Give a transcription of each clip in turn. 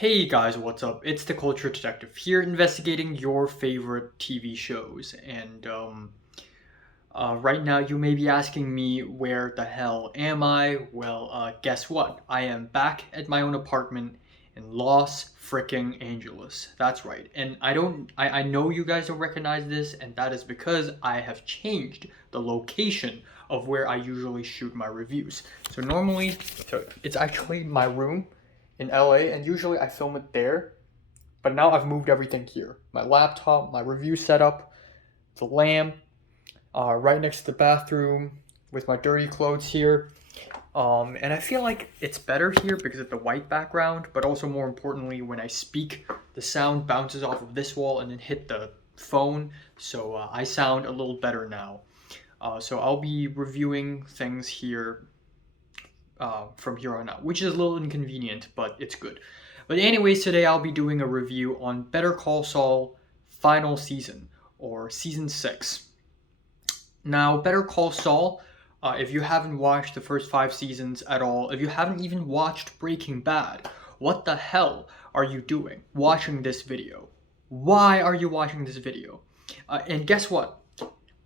Hey guys, what's up? It's the Culture Detective here, investigating your favorite TV shows. Right now, you may be asking me, where the hell am I? Well, guess what? I am back at my own apartment in Los Fricking Angeles. That's right. And I know you guys don't recognize this, and that is because I have changed the location of where I usually shoot my reviews. So it's actually my room in LA, and usually I film it there. But now I've moved everything here. My laptop, my review setup, the lamp, right next to the bathroom with my dirty clothes here. And I feel like it's better here because of the white background, but also more importantly, when I speak, the sound bounces off of this wall and then hit the phone, so I sound a little better now. So I'll be reviewing things here from here on out, which is a little inconvenient, but it's good. But anyways, today I'll be doing a review on Better Call Saul final season, or season 6. Now, Better Call Saul, if you haven't watched the first 5 seasons at all, if you haven't even watched Breaking Bad, what the hell are you doing watching this video? Why are you watching this video? And guess what?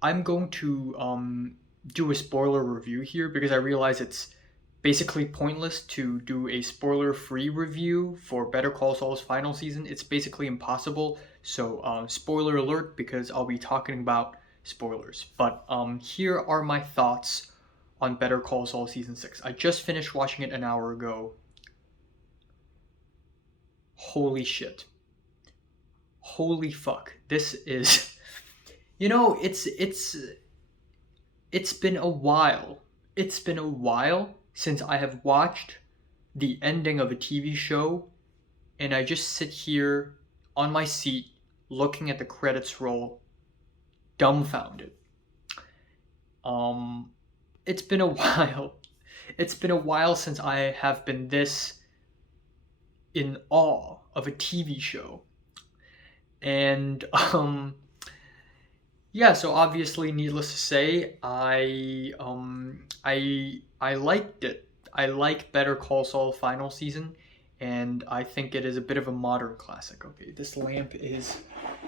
I'm going to do a spoiler review here because I realize it's basically pointless to do a spoiler-free review for Better Call Saul's final season. It's basically impossible. So spoiler alert, because I'll be talking about spoilers. But here are my thoughts on Better Call Saul season 6. I just finished watching it an hour ago. Holy shit. Holy fuck. This is it's been a while. It's been a while since I have watched the ending of a TV show, and I just sit here on my seat looking at the credits roll, dumbfounded. It's been a while. It's been a while since I have been this in awe of a TV show. And yeah, so obviously, needless to say, I liked it. I like Better Call Saul final season, and I think it is a bit of a modern classic. Okay, this lamp is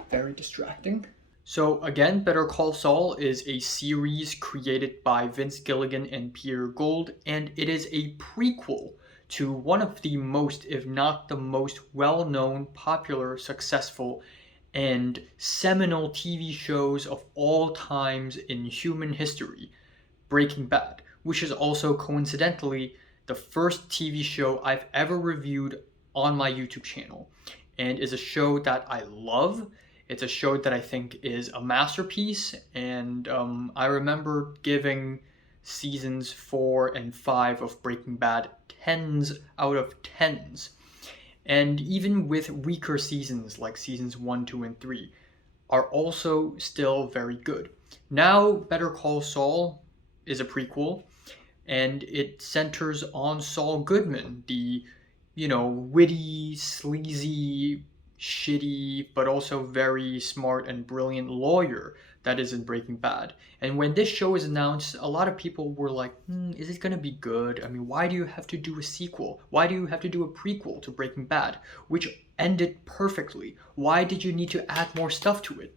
very distracting. So again, Better Call Saul is a series created by Vince Gilligan and Peter Gould, and it is a prequel to one of the most, if not the most well-known, popular, successful, and seminal TV shows of all times in human history, Breaking Bad, which is also coincidentally the first TV show I've ever reviewed on my YouTube channel, and is a show that I love. It's a show that I think is a masterpiece, and I remember giving seasons 4 and 5 of Breaking Bad 10s out of 10s. And even with weaker seasons like seasons 1, 2, and 3, are also still very good. Now, Better Call Saul is a prequel, and it centers on Saul Goodman, the, witty, sleazy, shitty, but also very smart and brilliant lawyer that is in Breaking Bad. And when this show is announced, a lot of people were like, is it going to be good? I mean, why do you have to do a sequel? Why do you have to do a prequel to Breaking Bad, which ended perfectly? Why did you need to add more stuff to it?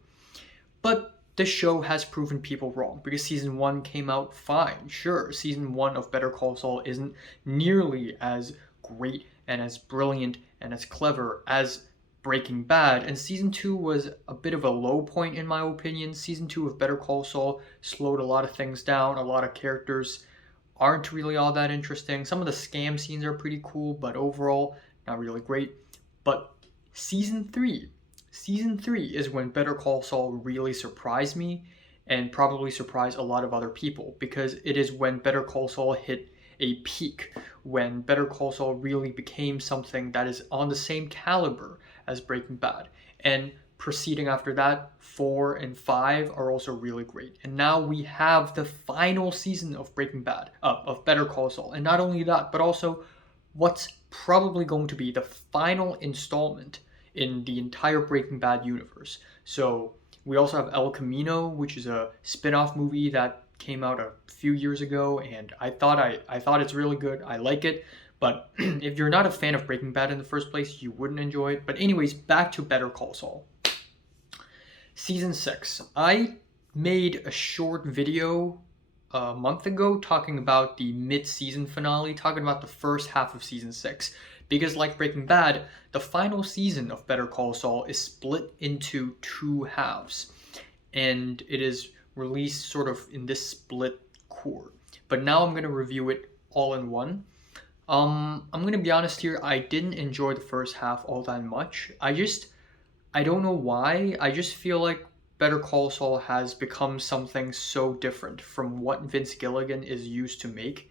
But the show has proven people wrong, because season 1 came out fine. Sure, season 1 of Better Call Saul isn't nearly as great and as brilliant and as clever as Breaking Bad, and season 2 was a bit of a low point in my opinion. Season 2 of Better Call Saul slowed a lot of things down. A lot of characters aren't really all that interesting. Some of the scam scenes are pretty cool, but overall, not really great. But season 3 is when Better Call Saul really surprised me, and probably surprised a lot of other people, because it is when Better Call Saul hit a peak, when Better Call Saul really became something that is on the same caliber as Breaking Bad. And proceeding after that, 4 and 5 are also really great. And now we have the final season of Breaking Bad, of Better Call Saul. And not only that, but also what's probably going to be the final installment in the entire Breaking Bad universe. So we also have El Camino, which is a spin-off movie that came out a few years ago, and I thought it's really good. I like it, But if you're not a fan of Breaking Bad in the first place, you wouldn't enjoy it. But anyways, back to Better Call Saul. Season 6. I made a short video a month ago talking about the mid-season finale, talking about the first half of Season 6. Because like Breaking Bad, the final season of Better Call Saul is split into 2 halves. And it is released sort of in this split core. But now I'm going to review it all in one. I'm going to be honest here, I didn't enjoy the first half all that much. I don't know why. I just feel like Better Call Saul has become something so different from what Vince Gilligan is used to make.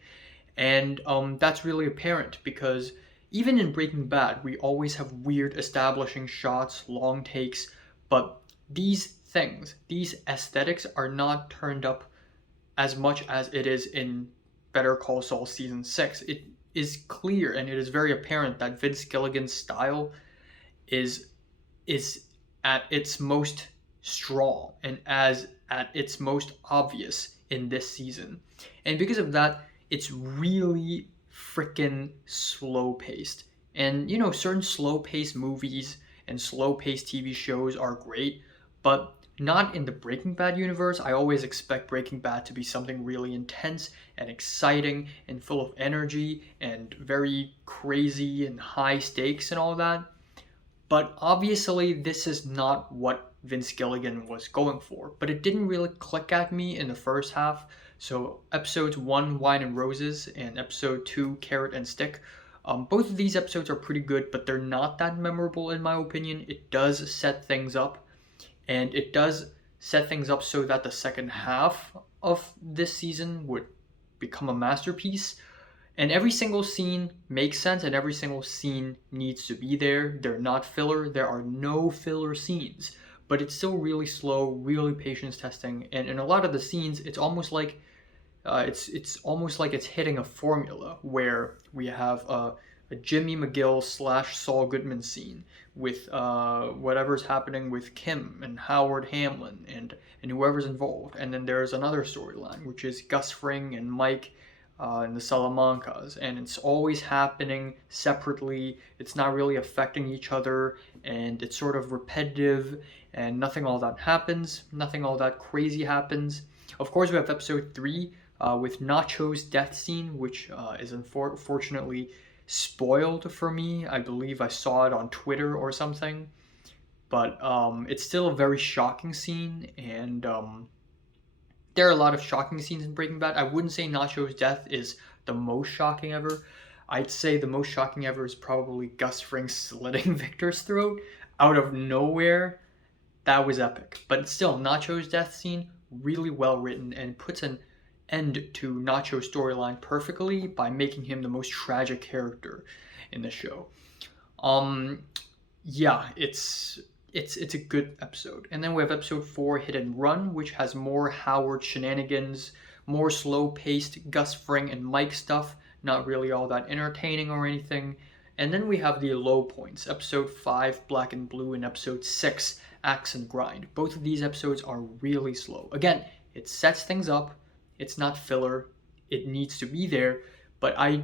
And that's really apparent because even in Breaking Bad, we always have weird establishing shots, long takes, but these things, these aesthetics are not turned up as much as it is in Better Call Saul Season 6. It is clear and it is very apparent that Vince Gilligan's style is at its most strong and as at its most obvious in this season. And because of that, it's really freaking slow paced. And you know, certain slow paced movies and slow paced TV shows are great, but not in the Breaking Bad universe. I always expect Breaking Bad to be something really intense and exciting and full of energy and very crazy and high stakes and all that. But obviously, this is not what Vince Gilligan was going for. But it didn't really click at me in the first half. So episodes 1, Wine and Roses, and episode 2, Carrot and Stick. Both of these episodes are pretty good, but they're not that memorable in my opinion. It does set things up. And it does set things up so that the second half of this season would become a masterpiece. And every single scene makes sense and every single scene needs to be there. They're not filler. There are no filler scenes. But it's still really slow, really patience testing. And in a lot of the scenes, it's almost like it's hitting a formula where we have a Jimmy McGill / Saul Goodman scene with whatever's happening with Kim and Howard Hamlin and whoever's involved. And then there's another storyline, which is Gus Fring and Mike and the Salamancas. And it's always happening separately. It's not really affecting each other. And it's sort of repetitive. And nothing all that happens. Nothing all that crazy happens. Of course, we have episode 3 with Nacho's death scene, which is unfortunately spoiled for me. I believe I saw it on Twitter or something, but it's still a very shocking scene, and there are a lot of shocking scenes in Breaking Bad. I wouldn't say Nacho's death is the most shocking ever. I'd say the most shocking ever is probably Gus Fring slitting Victor's throat out of nowhere. That was epic, but still, Nacho's death scene, really well written and puts an end to Nacho's storyline perfectly by making him the most tragic character in the show. Yeah, it's a good episode. And then we have episode 4, Hit and Run, which has more Howard shenanigans, more slow-paced Gus Fring and Mike stuff, not really all that entertaining or anything. And then we have the low points, episode 5, Black and Blue, and episode 6, Axe and Grind. Both of these episodes are really slow. Again, it sets things up. It's not filler. It needs to be there. But I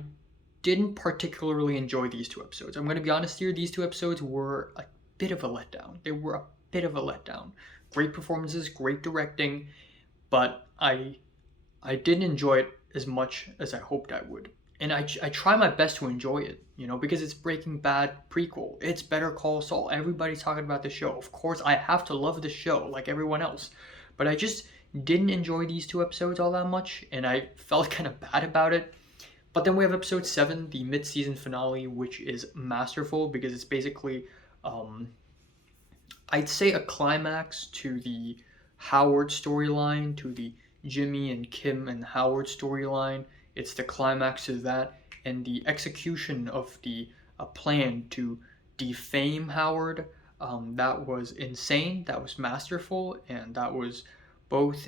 didn't particularly enjoy these 2 episodes. I'm going to be honest here. These 2 episodes were a bit of a letdown. They were a bit of a letdown. Great performances, great directing. But I didn't enjoy it as much as I hoped I would. And I try my best to enjoy it, you know, because it's Breaking Bad prequel. It's Better Call Saul. Everybody's talking about the show. Of course, I have to love the show like everyone else. But I just didn't enjoy these 2 episodes all that much, and I felt kind of bad about it. But then we have episode 7, the mid-season finale, which is masterful because it's basically, I'd say a climax to the Howard storyline, to the Jimmy and Kim and Howard storyline. It's the climax to that, and the execution of the plan to defame Howard, that was insane, that was masterful, and that was both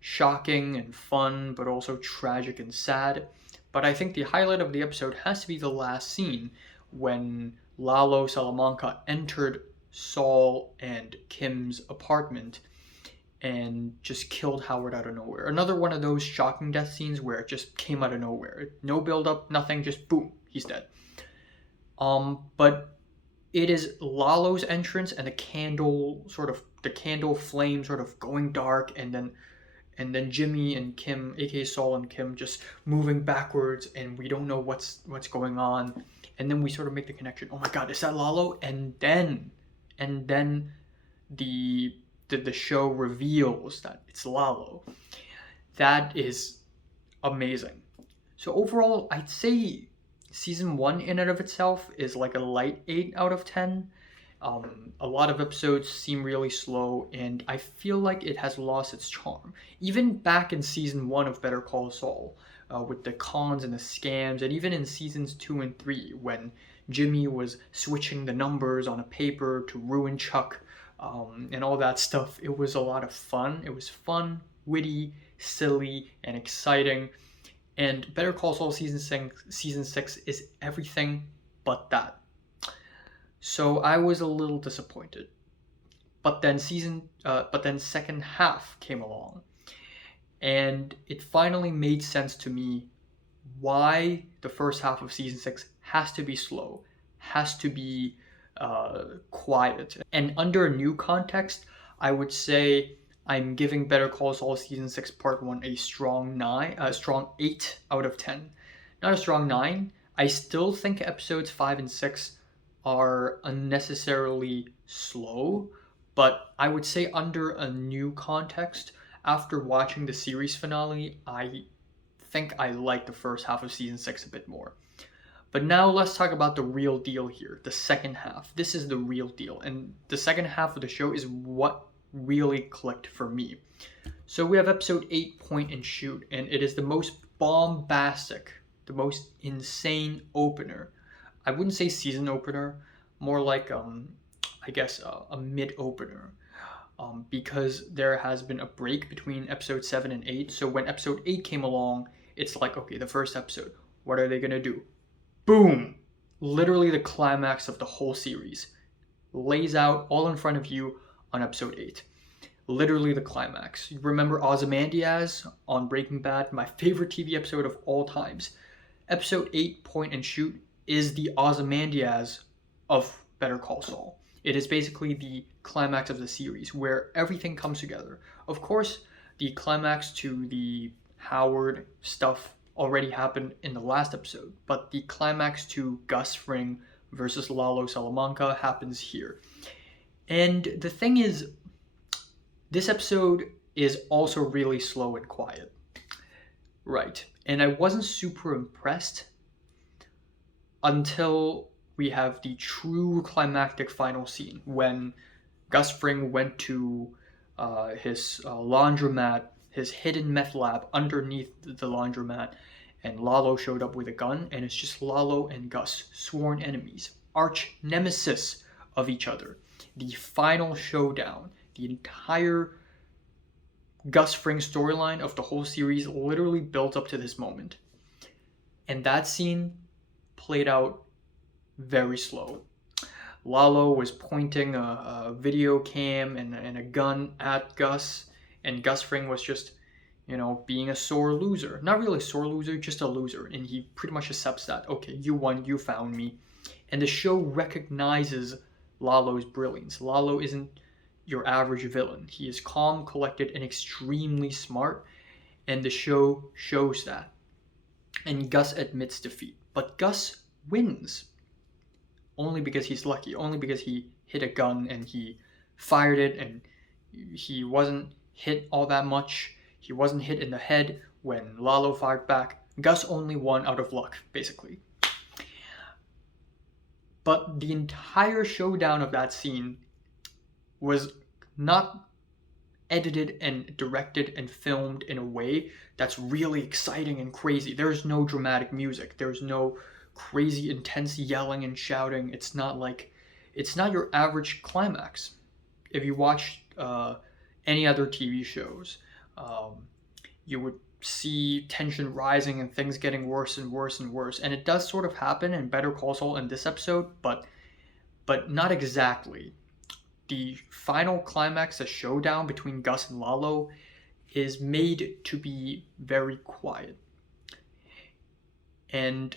shocking and fun, but also tragic and sad. But I think the highlight of the episode has to be the last scene when Lalo Salamanca entered Saul and Kim's apartment and just killed Howard out of nowhere. Another one of those shocking death scenes where it just came out of nowhere. No build up, nothing, just boom, he's dead. But it is Lalo's entrance and the candle flame sort of going dark, and then Jimmy and Kim, aka Saul and Kim, just moving backwards, and we don't know what's going on, and then we sort of make the connection. Oh my God, is that Lalo? And then the show reveals that it's Lalo. That is amazing. So overall, I'd say season 1 in and of itself is like a light 8 out of 10. A lot of episodes seem really slow, and I feel like it has lost its charm. Even back in season 1 of Better Call Saul, with the cons and the scams, and even in seasons 2 and 3, when Jimmy was switching the numbers on a paper to ruin Chuck, and all that stuff, it was a lot of fun. It was fun, witty, silly, and exciting. And Better Call Saul season 6 is everything but that. So I was a little disappointed. But then second half came along, and it finally made sense to me why the first half of season 6 has to be slow, has to be quiet. And under a new context, I would say I'm giving Better Call Saul season 6 part 1 a strong 8 out of 10. Not a strong 9. I still think episodes 5 and 6 are unnecessarily slow, but I would say under a new context, after watching the series finale, I think I like the first half of season 6 a bit more. But now let's talk about the real deal here, the second half. This is the real deal, and the second half of the show is what really clicked for me. So we have episode 8, Point and Shoot, and it is the most bombastic, the most insane opener. I wouldn't say season opener, more like I guess a mid opener, because there has been a break between episode 7 and 8. So when episode 8 came along, it's like, okay, the first episode, what are they gonna do? Boom! Literally the climax of the whole series lays out all in front of you on episode 8. Literally the climax. You remember Ozymandias on Breaking Bad, my favorite TV episode of all times. Episode 8, Point and Shoot, is the Ozymandias of Better Call Saul. It is basically the climax of the series where everything comes together. Of course, the climax to the Howard stuff already happened in the last episode, but the climax to Gus Fring versus Lalo Salamanca happens here. And the thing is, this episode is also really slow and quiet. Right. And I wasn't super impressed until we have the true climactic final scene when Gus Fring went to his laundromat, his hidden meth lab underneath the laundromat, and Lalo showed up with a gun, and it's just Lalo and Gus, sworn enemies, arch nemesis of each other. The final showdown, the entire Gus Fring storyline of the whole series literally built up to this moment. And that scene played out very slow. Lalo was pointing a video cam and a gun at Gus, and Gus Fring was just, being a sore loser. Not really a sore loser, just a loser. And he pretty much accepts that. Okay, you won, you found me. And the show recognizes Lalo's brilliance. Lalo isn't your average villain. He is calm, collected, and extremely smart. And the show shows that. And Gus admits defeat. But Gus wins. Only because he's lucky. Only because he hit a gun and he fired it and he wasn't hit all that much. He wasn't hit in the head when Lalo fired back. Gus only won out of luck, basically. But the entire showdown of that scene was not edited and directed and filmed in a way that's really exciting and crazy. There's no dramatic music. There's no crazy intense yelling and shouting. It's not your average climax. If you watch any other TV shows, you would see tension rising and things getting worse and worse and worse. And it does sort of happen in Better Call Saul in this episode, but not exactly. The final climax, the showdown between Gus and Lalo, is made to be very quiet. And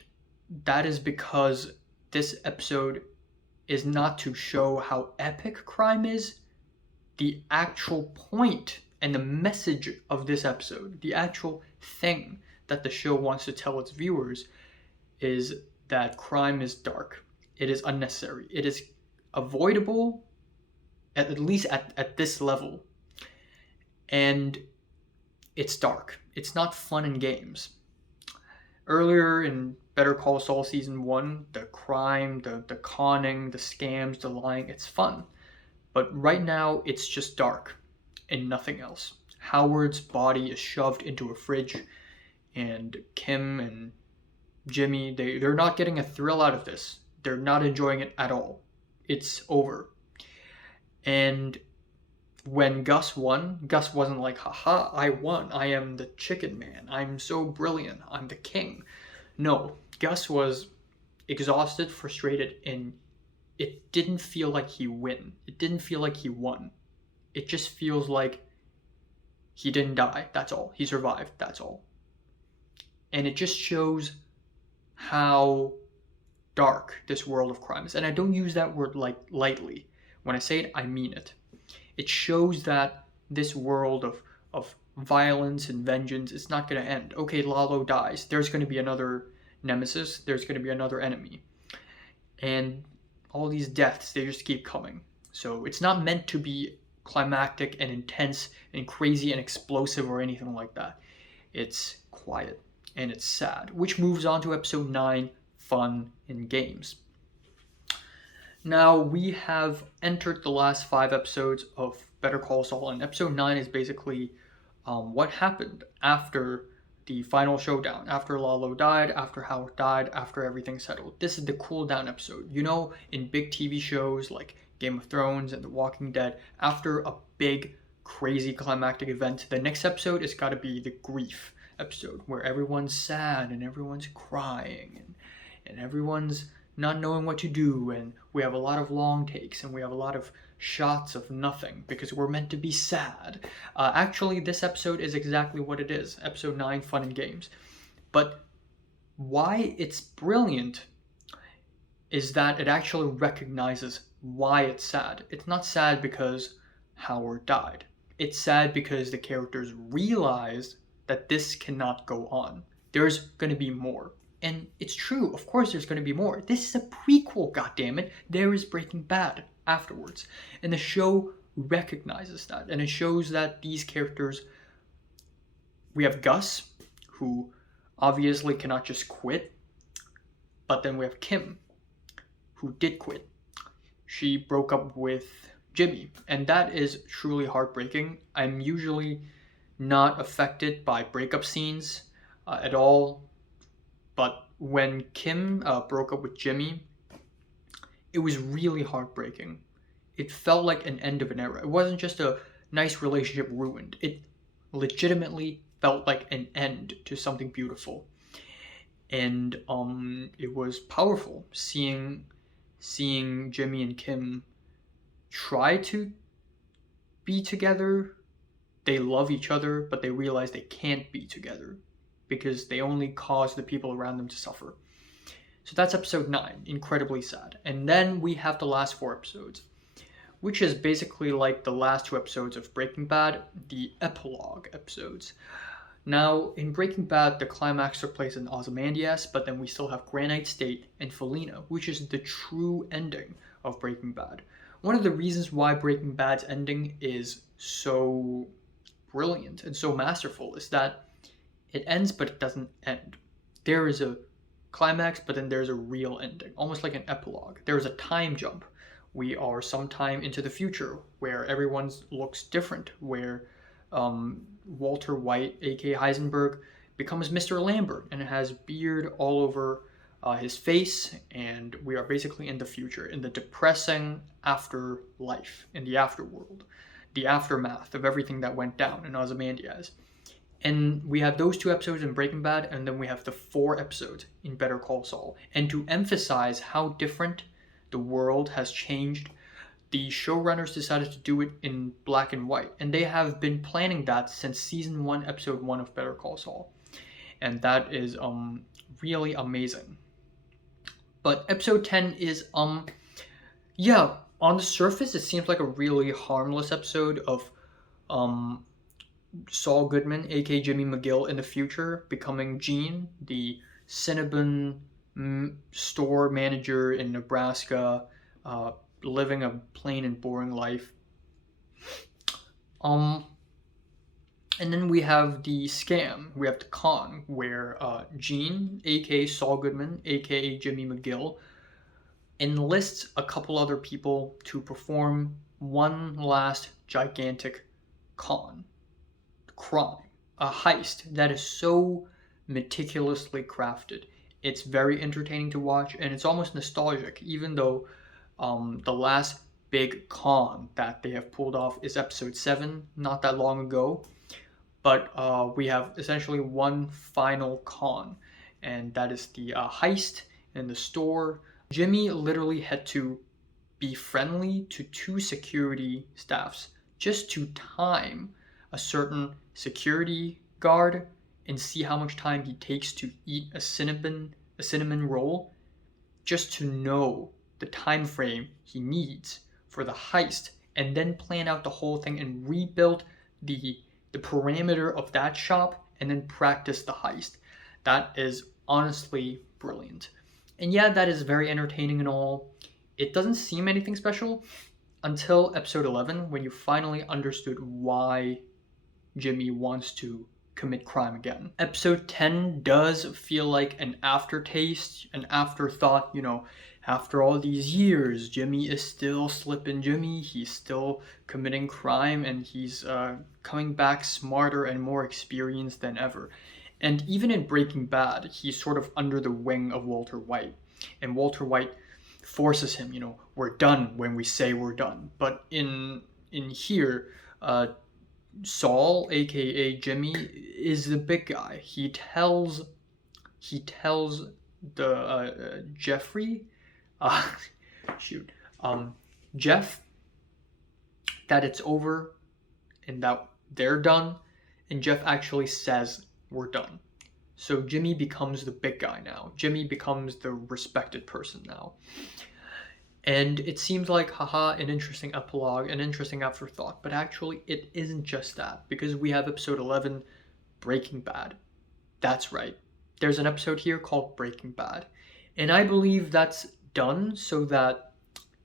that is because this episode is not to show how epic crime is. The actual point and the message of this episode, the actual thing that the show wants to tell its viewers, is that crime is dark. It is unnecessary. It is avoidable, at least at this level. And it's dark. It's not fun and games. Earlier in Better Call Saul Season 1, the crime, the conning, the scams, the lying, it's fun. But right now, it's just dark and nothing else. Howard's body is shoved into a fridge, and Kim and Jimmy, they're not getting a thrill out of this. They're not enjoying it at all. It's over. And when Gus won, Gus wasn't like, haha, I won. I am the chicken man. I'm so brilliant. I'm the king. No, Gus was exhausted, frustrated, and it didn't feel like he win. It didn't feel like he won. It just feels like he didn't die. That's all. He survived. That's all. And it just shows how dark this world of crime is. And I don't use that word like lightly. When I say it, I mean it. It shows that this world of violence and vengeance is not going to end. Okay, Lalo dies. There's going to be another nemesis. There's going to be another enemy. And all these deaths, they just keep coming. So it's not meant to be climactic and intense and crazy and explosive or anything like that. It's quiet and it's sad, which moves on to episode 9, Fun and Games. Now, we have entered the last 5 episodes of Better Call Saul, and episode 9 is basically what happened after the final showdown, after Lalo died, after Howard died, after everything settled. This is the cool down episode. You know, in big TV shows like Game of Thrones and The Walking Dead, after a big, crazy climactic event, the next episode has got to be the grief episode, where everyone's sad and everyone's crying and everyone's not knowing what to do, and we have a lot of long takes and we have a lot of shots of nothing because we're meant to be sad. Actually, this episode is exactly what it is. Episode 9, Fun and Games. But why it's brilliant is that it actually recognizes why it's sad. It's not sad because Howard died. It's sad because the characters realized that this cannot go on. There's going to be more. And it's true, of course there's going to be more. This is a prequel, goddammit. There is Breaking Bad afterwards. And the show recognizes that. And it shows that these characters, we have Gus, who obviously cannot just quit. But then we have Kim, who did quit. She broke up with Jimmy. And that is truly heartbreaking. I'm usually not affected by breakup scenes at all. But when Kim broke up with Jimmy, it was really heartbreaking. It felt like an end of an era. It wasn't just a nice relationship ruined. It legitimately felt like an end to something beautiful. And it was powerful seeing Jimmy and Kim try to be together. They love each other, but they realize they can't be together, because they only cause the people around them to suffer. So that's episode 9, incredibly sad. And then we have the last 4 episodes, which is basically like the last 2 episodes of Breaking Bad, the epilogue episodes. Now, in Breaking Bad, the climax took place in Ozymandias, but then we still have Granite State and Felina, which is the true ending of Breaking Bad. One of the reasons why Breaking Bad's ending is so brilliant and so masterful is that it ends, but it doesn't end. There is a climax, but then there's a real ending, almost like an epilogue. There's a time jump. We are sometime into the future where everyone looks different, where Walter White, aka Heisenberg, becomes Mr. Lambert and has beard all over his face, and we are basically in the future, in the depressing afterlife, in the afterworld, the aftermath of everything that went down in Ozymandias. And we have those 2 episodes in Breaking Bad, and then we have the 4 episodes in Better Call Saul. And to emphasize how different the world has changed, the showrunners decided to do it in black and white. And they have been planning that since season 1, episode 1 of Better Call Saul. And that is really amazing. But episode 10 is yeah, on the surface it seems like a really harmless episode of um Saul Goodman, aka Jimmy McGill, in the future becoming Gene, the Cinnabon store manager in Nebraska, uh, living a plain and boring life. Um, and then we have the scam. We have the con, where Gene, aka Saul Goodman, aka Jimmy McGill, enlists a couple other people to perform one last gigantic con, crime, a heist that is so meticulously crafted. It's very entertaining to watch, and it's almost nostalgic, even though the last big con that they have pulled off is episode 7, not that long ago. But we have essentially one final con, and that is the heist in the store. Jimmy literally had to be friendly to 2 security staffs just to time a certain security guard and see how much time he takes to eat a cinnamon roll, just to know the time frame he needs for the heist, and then plan out the whole thing and rebuild the parameter of that shop and then practice the heist. That is honestly brilliant. And yeah, that is very entertaining and all. It doesn't seem anything special until episode 11, when you finally understood why Jimmy wants to commit crime again. Episode 10 does feel like an aftertaste, an afterthought, after all these years, Jimmy is still slipping Jimmy, he's still committing crime, and he's coming back smarter and more experienced than ever. And even in Breaking Bad, he's sort of under the wing of Walter White. And Walter White forces him, we're done when we say we're done. But in here, Saul, aka Jimmy, is the big guy. He tells the Jeffrey, Jeff, that it's over and that they're done, and Jeff actually says we're done. So Jimmy becomes the big guy now. Jimmy becomes the respected person now. And it seems like, an interesting epilogue, an interesting afterthought. But actually, it isn't just that. Because we have episode 11, Breaking Bad. That's right. There's an episode here called Breaking Bad. And I believe that's done so that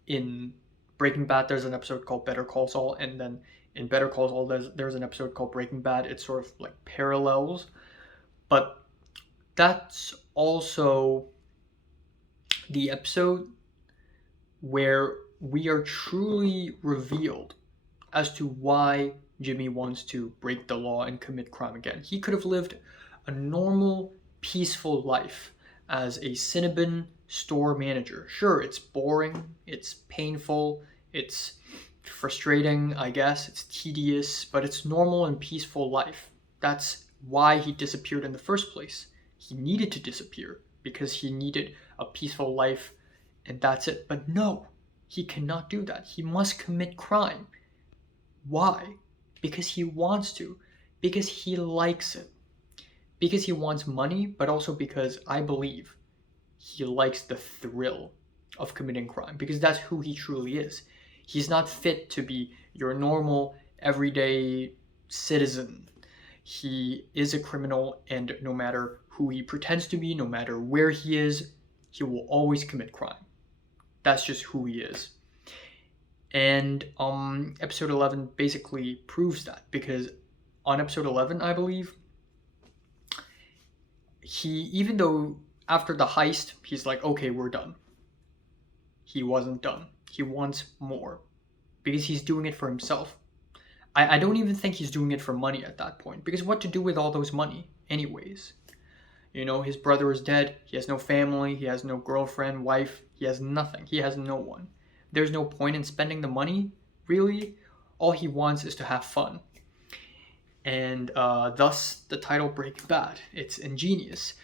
in Breaking Bad, there's an episode called Better Call Saul. And then in Better Call Saul, there's an episode called Breaking Bad. It's sort of like parallels. But that's also the episode where we are truly revealed as to why Jimmy wants to break the law and commit crime again. He could have lived a normal, peaceful life as a Cinnabon store manager. Sure, it's boring, it's painful, it's frustrating, I guess, it's tedious, but it's normal and peaceful life. That's why he disappeared in the first place. He needed to disappear because he needed a peaceful life, and that's it. But no, he cannot do that. He must commit crime. Why? Because he wants to. Because he likes it. Because he wants money, but also because I believe he likes the thrill of committing crime. Because that's who he truly is. He's not fit to be your normal, everyday citizen. He is a criminal, and no matter who he pretends to be, no matter where he is, he will always commit crime. That's just who he is. And episode 11 basically proves that, because on episode 11, I believe, even though after the heist, he's like, okay, we're done. He wasn't done. He wants more, because he's doing it for himself. I don't even think he's doing it for money at that point, because what to do with all those money anyways? His brother is dead, he has no family, he has no girlfriend, wife, he has nothing, he has no one. There's no point in spending the money, really. All he wants is to have fun. And thus the title Breaking Bad. It's ingenious.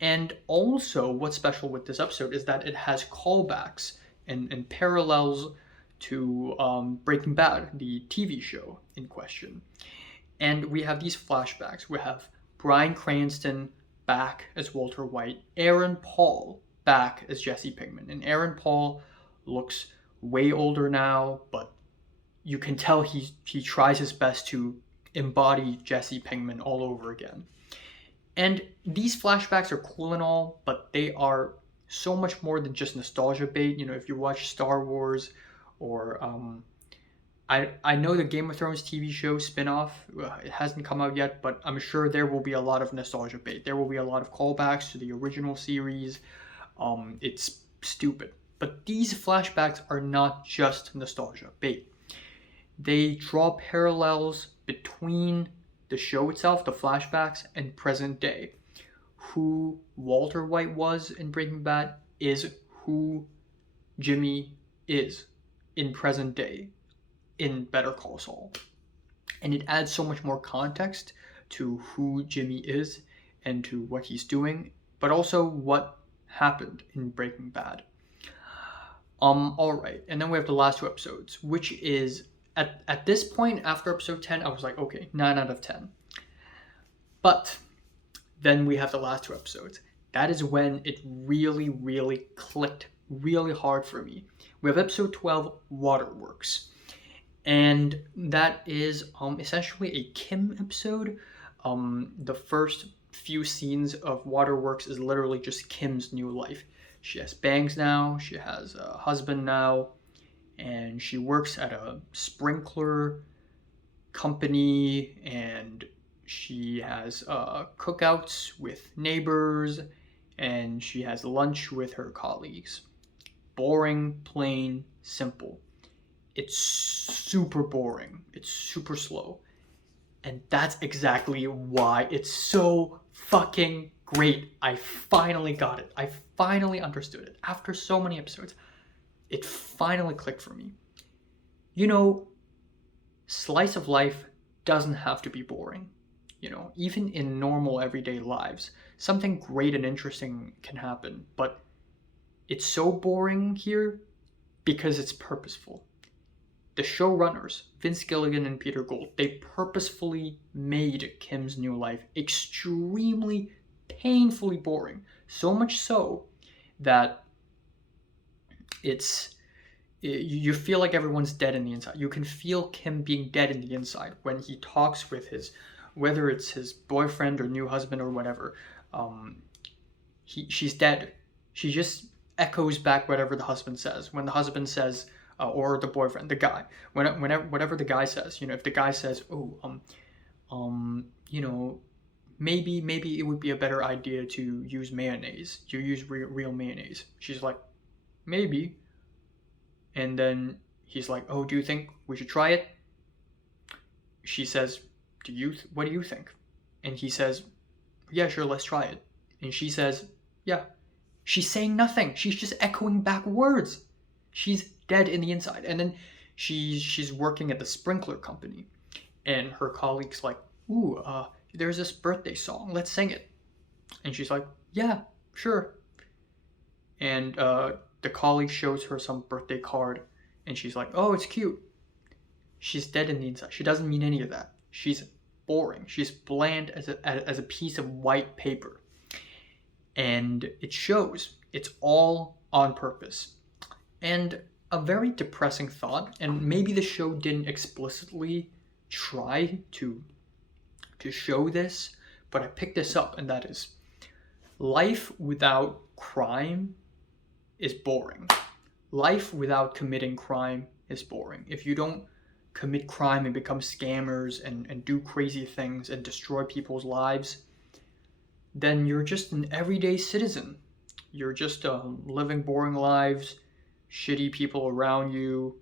And also what's special with this episode is that it has callbacks and parallels to Breaking Bad, the TV show in question. And we have these flashbacks. We have Bryan Cranston back as Walter White, Aaron Paul back as Jesse Pinkman. And Aaron Paul looks way older now, but you can tell he tries his best to embody Jesse Pinkman all over again. And these flashbacks are cool and all, but they are so much more than just nostalgia bait. If you watch Star Wars or I know the Game of Thrones TV show spin-off, it hasn't come out yet, but I'm sure there will be a lot of nostalgia bait. There will be a lot of callbacks to the original series. It's stupid. But these flashbacks are not just nostalgia bait. They draw parallels between the show itself, the flashbacks, and present day. Who Walter White was in Breaking Bad is who Jimmy is in present day in Better Call Saul. And it adds so much more context to who Jimmy is and to what he's doing, but also what happened in Breaking Bad. Alright, and then we have the last 2 episodes, which is, at this point, after episode 10, I was like, okay, 9 out of 10. But then we have the last 2 episodes. That is when it really, really clicked really hard for me. We have episode 12, Waterworks. And that is essentially a Kim episode. The first few scenes of Waterworks is literally just Kim's new life. She has bangs now, she has a husband now, and she works at a sprinkler company, and she has cookouts with neighbors, and she has lunch with her colleagues. Boring, plain, simple. It's super boring. It's super slow. And that's exactly why it's so fucking great. I finally got it. I finally understood it. After so many episodes, it finally clicked for me. Slice of life doesn't have to be boring. Even in normal everyday lives, something great and interesting can happen. But it's so boring here because it's purposeful. The showrunners, Vince Gilligan and Peter Gould, they purposefully made Kim's new life extremely painfully boring. So much so that you feel like everyone's dead in the inside. You can feel Kim being dead in the inside when he talks with whether it's his boyfriend or new husband or whatever. She's dead. She just echoes back whatever the husband says. When the husband says, or the boyfriend, the guy, whatever the guy says, if the guy says, maybe it would be a better idea to use mayonnaise, to use real mayonnaise. She's like, maybe. And then he's like, oh, do you think we should try it? She says, what do you think? And he says, yeah, sure, let's try it. And she says, yeah. She's saying nothing. She's just echoing back words. She's dead in the inside. And then she's working at the sprinkler company, and her colleague's like, ooh, there's this birthday song, let's sing it. And she's like, yeah, sure. And the colleague shows her some birthday card, and she's like, oh, it's cute. She's dead in the inside. She doesn't mean any of that. She's boring. She's bland as a piece of white paper. And it shows. It's all on purpose. And a very depressing thought, and maybe the show didn't explicitly try to show this, but I picked this up, and that is, life without crime is boring. Life without committing crime is boring. If you don't commit crime and become scammers and do crazy things and destroy people's lives, then you're just an everyday citizen. You're just living boring lives, shitty people around you,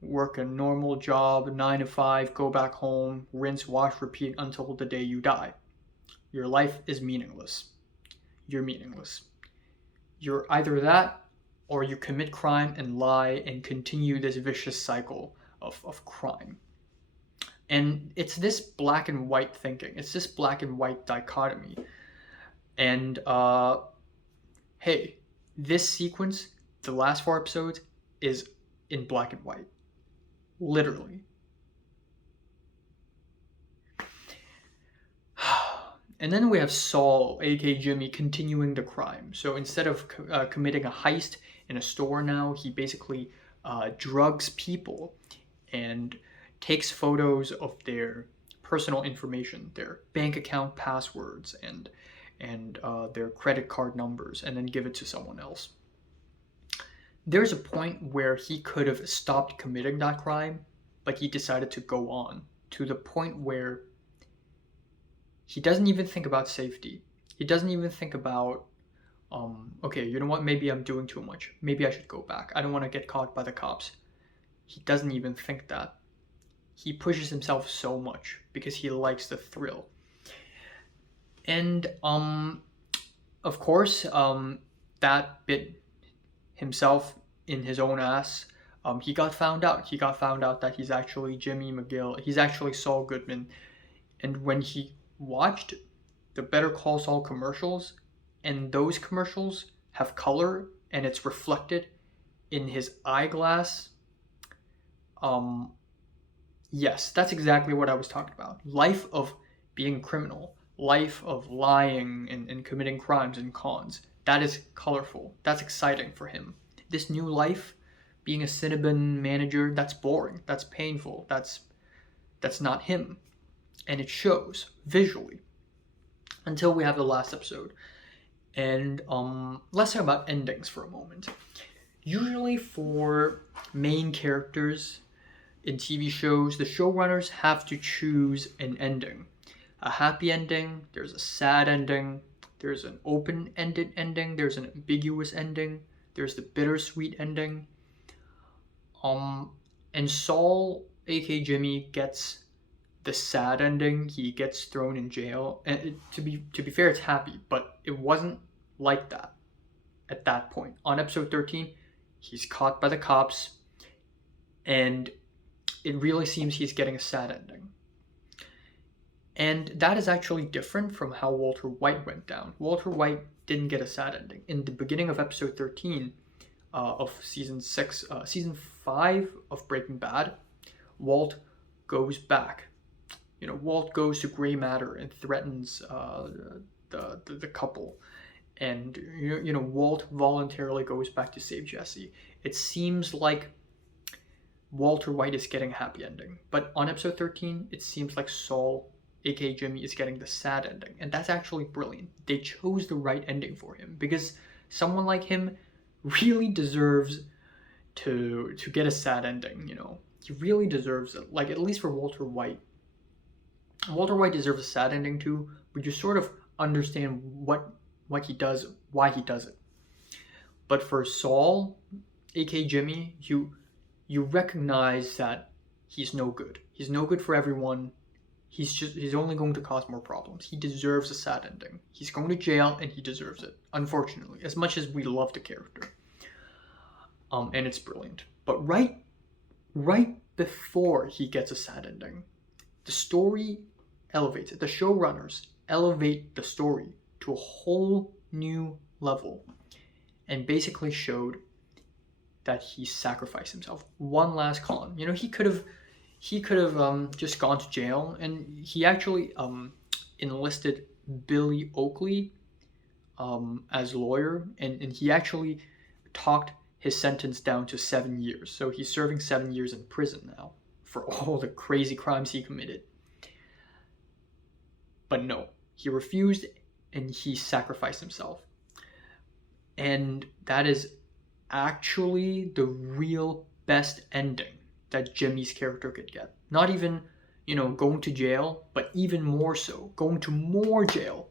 work a normal job, 9 to 5, go back home, rinse, wash, repeat until the day you die. Your life is meaningless. You're meaningless. You're either that, or you commit crime and lie and continue this vicious cycle of crime. And it's this black and white thinking. It's this black and white dichotomy. And hey, this sequence, the last 4 episodes, is in black and white. Literally. And then we have Saul, aka Jimmy, continuing the crime. So instead of committing a heist in a store now, he basically drugs people and takes photos of their personal information, their bank account passwords, and their credit card numbers, and then give it to someone else. There's a point where he could have stopped committing that crime, but he decided to go on to the point where he doesn't even think about safety. He doesn't even think about, okay, you know what? Maybe I'm doing too much. Maybe I should go back. I don't want to get caught by the cops. He doesn't even think that. He pushes himself so much because he likes the thrill. And of course, that bit himself in his own ass. He got found out. He got found out that he's actually Jimmy McGill. He's actually Saul Goodman. And when he watched the Better Call Saul commercials, and those commercials have color and it's reflected in his eyeglass, yes, that's exactly what I was talking about. Life of being a criminal, life of lying and committing crimes and cons. That is colorful. That's exciting for him. This new life, being a Cinnabon manager, that's boring. That's painful. That's not him. And it shows visually until we have the last episode. And let's talk about endings for a moment. Usually for main characters in TV shows, the showrunners have to choose an ending. A happy ending, there's a sad ending, there's an open-ended ending, there's an ambiguous ending, there's the bittersweet ending. And Saul, aka Jimmy, gets the sad ending. He gets thrown in jail. And to be fair, it's happy, but it wasn't like that at that point. On episode 13, he's caught by the cops, and it really seems he's getting a sad ending. And that is actually different from how Walter White went down. Walter White didn't get a sad ending. In the beginning of episode 13 of season 5 of Breaking Bad, Walt goes back. Walt goes to Gray Matter and threatens the couple. And, Walt voluntarily goes back to save Jesse. It seems like Walter White is getting a happy ending. But on episode 13, it seems like Saul, aka Jimmy, is getting the sad ending. And that's actually brilliant. They chose the right ending for him because someone like him really deserves to get a sad ending, He really deserves it. Like, at least for Walter White. Walter White deserves a sad ending too, but you sort of understand what he does, why he does it. But for Saul, aka Jimmy, you recognize that he's no good. He's no good for everyone. He's only going to cause more problems. He deserves a sad ending. He's going to jail and he deserves it, unfortunately, as much as we love the character. And it's brilliant. But right before he gets a sad ending, the story elevates it. The showrunners elevate the story to a whole new level and basically showed that he sacrificed himself. One last con. He could have just gone to jail, and he actually enlisted Billy Oakley as lawyer, and he actually talked his sentence down to 7 years. So he's serving 7 years in prison now for all the crazy crimes he committed. But no, he refused and he sacrificed himself. And that is actually the real best ending that Jimmy's character could get. Not even, going to jail, but even more so, going to more jail.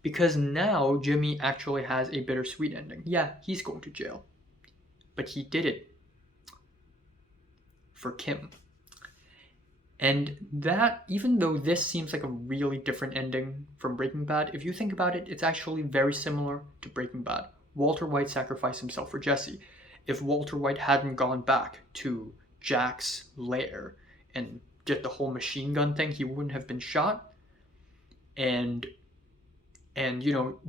Because now Jimmy actually has a bittersweet ending. Yeah, he's going to jail. But he did it for Kim. And that, even though this seems like a really different ending from Breaking Bad, if you think about it, it's actually very similar to Breaking Bad. Walter White sacrificed himself for Jesse. If Walter White hadn't gone back to Jack's lair and did the whole machine gun thing, he wouldn't have been shot. And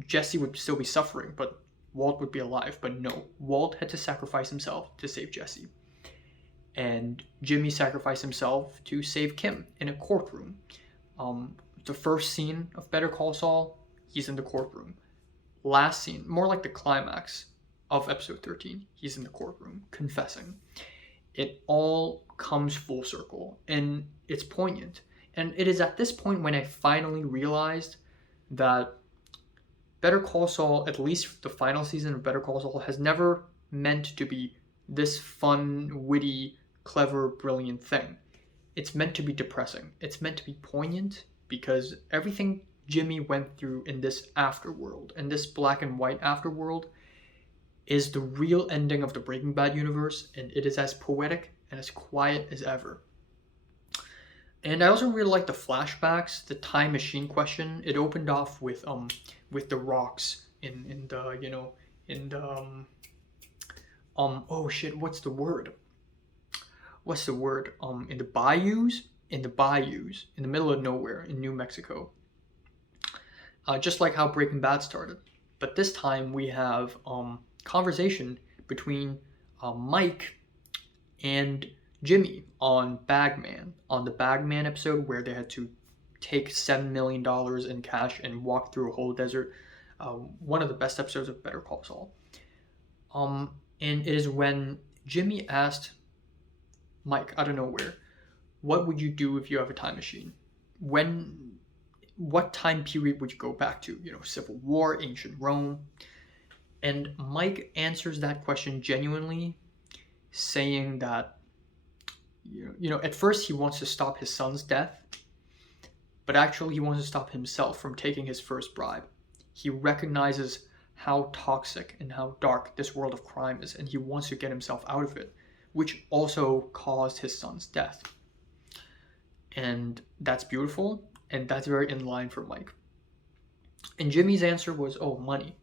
Jesse would still be suffering, but Walt would be alive. But no, Walt had to sacrifice himself to save Jesse. And Jimmy sacrificed himself to save Kim in a courtroom. the first scene of Better Call Saul, he's in the courtroom. Last scene, more like the climax of episode 13, he's in the courtroom confessing. It all comes full circle, and it's poignant. And it is at this point when I finally realized that Better Call Saul, at least the final season of Better Call Saul, has never meant to be this fun, witty, clever, brilliant thing. It's meant to be depressing. It's meant to be poignant because everything Jimmy went through in this afterworld, and this black and white afterworld, is the real ending of the Breaking Bad universe, and it is as poetic and as quiet as ever. And I also really like the flashbacks, the time machine question. It opened off with the rocks in the, you know, in the oh shit, what's the word? In the bayous, in the middle of nowhere in New Mexico. Just like how Breaking Bad started. But this time we have conversation between Mike and Jimmy on Bagman, on the Bagman episode where they had to take $7 million in cash and walk through a whole desert. One of the best episodes of Better Call Saul. And it is when Jimmy asked Mike, out of nowhere, what would you do if you have a time machine? What time period would you go back to? You know, Civil War, ancient Rome. And Mike answers that question genuinely, saying that, you know, at first he wants to stop his son's death, but actually he wants to stop himself from taking his first bribe. He recognizes how toxic and how dark this world of crime is, and he wants to get himself out of it, which also caused his son's death. And that's beautiful, and that's very in line for Mike. And Jimmy's answer was, oh, money.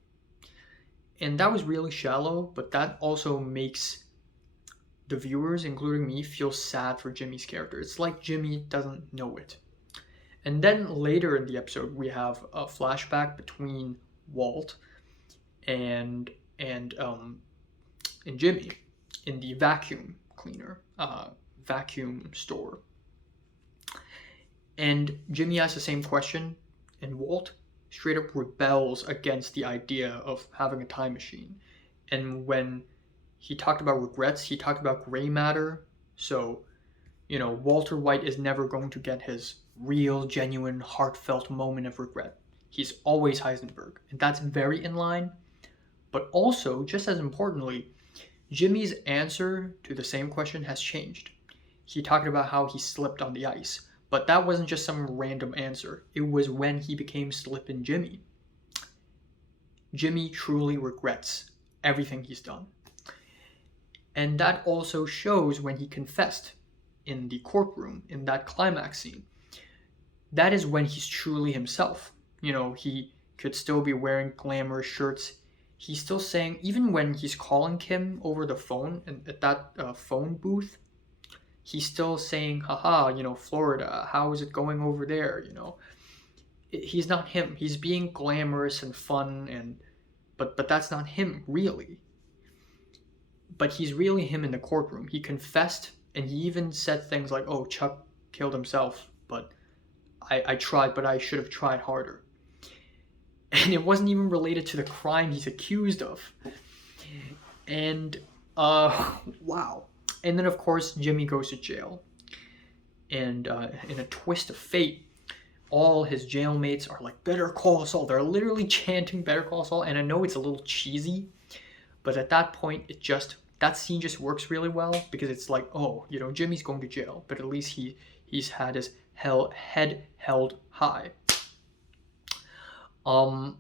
And that was really shallow, but that also makes the viewers, including me, feel sad for Jimmy's character. It's like Jimmy doesn't know it. And then later in the episode, we have a flashback between Walt and Jimmy in the vacuum cleaner, vacuum store. And Jimmy asks the same question, and Walt straight up rebels against the idea of having a time machine. And when he talked about regrets, he talked about gray matter. So, you know, Walter White is never going to get his real, genuine, heartfelt moment of regret. He's always Heisenberg. And that's very in line. But also, just as importantly, Jimmy's answer to the same question has changed. He talked about how he slipped on the ice. But that wasn't just some random answer. It was when he became Slippin' Jimmy. Jimmy truly regrets everything he's done. And that also shows when he confessed in the courtroom, in that climax scene. That is when he's truly himself. You know, he could still be wearing glamorous shirts. He's still saying, even when he's calling Kim over the phone, and at that phone booth, he's still saying, haha, you know, Florida, how is it going over there, you know? He's not him. He's being glamorous and fun, but that's not him, really. But he's really him in the courtroom. He confessed, and he even said things like, oh, Chuck killed himself, but I tried, but I should have tried harder. And it wasn't even related to the crime he's accused of. And, wow. And then, of course, Jimmy goes to jail. And in a twist of fate, all his jailmates are like, Better Call Saul. They're literally chanting Better Call Saul. And I know it's a little cheesy, but at that point, that scene just works really well because it's like, oh, you know, Jimmy's going to jail, but at least he's had his head held high. And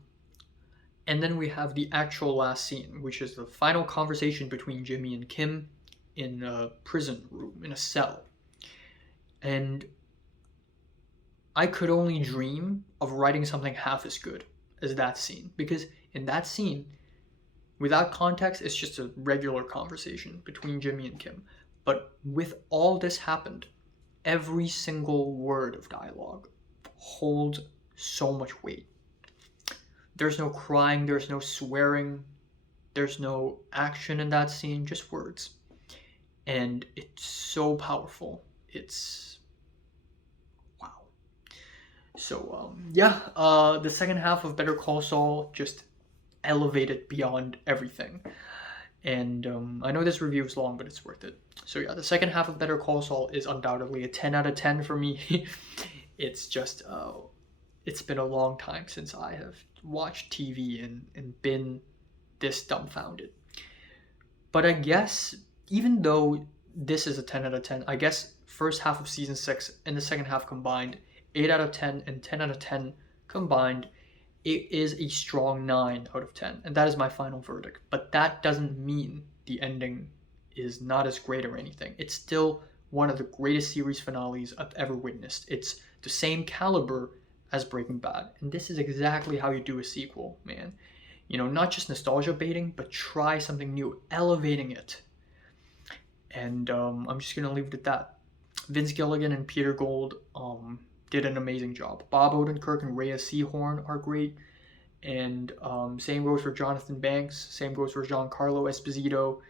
then we have the actual last scene, which is the final conversation between Jimmy and Kim in a prison room, in a cell. And I could only dream of writing something half as good as that scene, because in that scene, without context, it's just a regular conversation between Jimmy and Kim. But with all this happened, every single word of dialogue holds so much weight. There's no crying, there's no swearing, there's no action in that scene, just words. And it's so powerful. It's wow. So the second half of Better Call Saul just elevated beyond everything. And I know this review is long, but it's worth it. So yeah, the second half of Better Call Saul is undoubtedly a 10 out of 10 for me. It's just, it's been a long time since I have watched TV and been this dumbfounded. But I guess, even though this is a 10 out of 10, I guess first half of season 6 and the second half combined, 8 out of 10 and 10 out of 10 combined, it is a strong 9 out of 10. And that is my final verdict. But that doesn't mean the ending is not as great or anything. It's still one of the greatest series finales I've ever witnessed. It's the same caliber as Breaking Bad. And this is exactly how you do a sequel, man. You know, not just nostalgia baiting, but try something new, elevating it. And I'm just gonna leave it at that. Vince Gilligan and Peter Gould did an amazing job. Bob Odenkirk and Rhea Seehorn are great, and same goes for Jonathan Banks. Same goes for Giancarlo Esposito.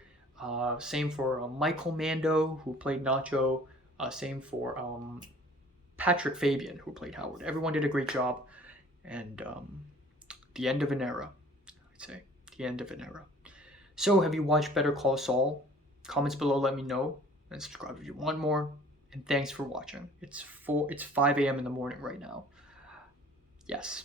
Same for Michael Mando, who played Nacho. Same for Patrick Fabian, who played Howard. Everyone did a great job, and the end of an era. Say the end of an era. So, have you watched Better Call Saul? Comments below, let me know, and subscribe if you want more. And thanks for watching. It's 5 a.m. in the morning right now. Yes.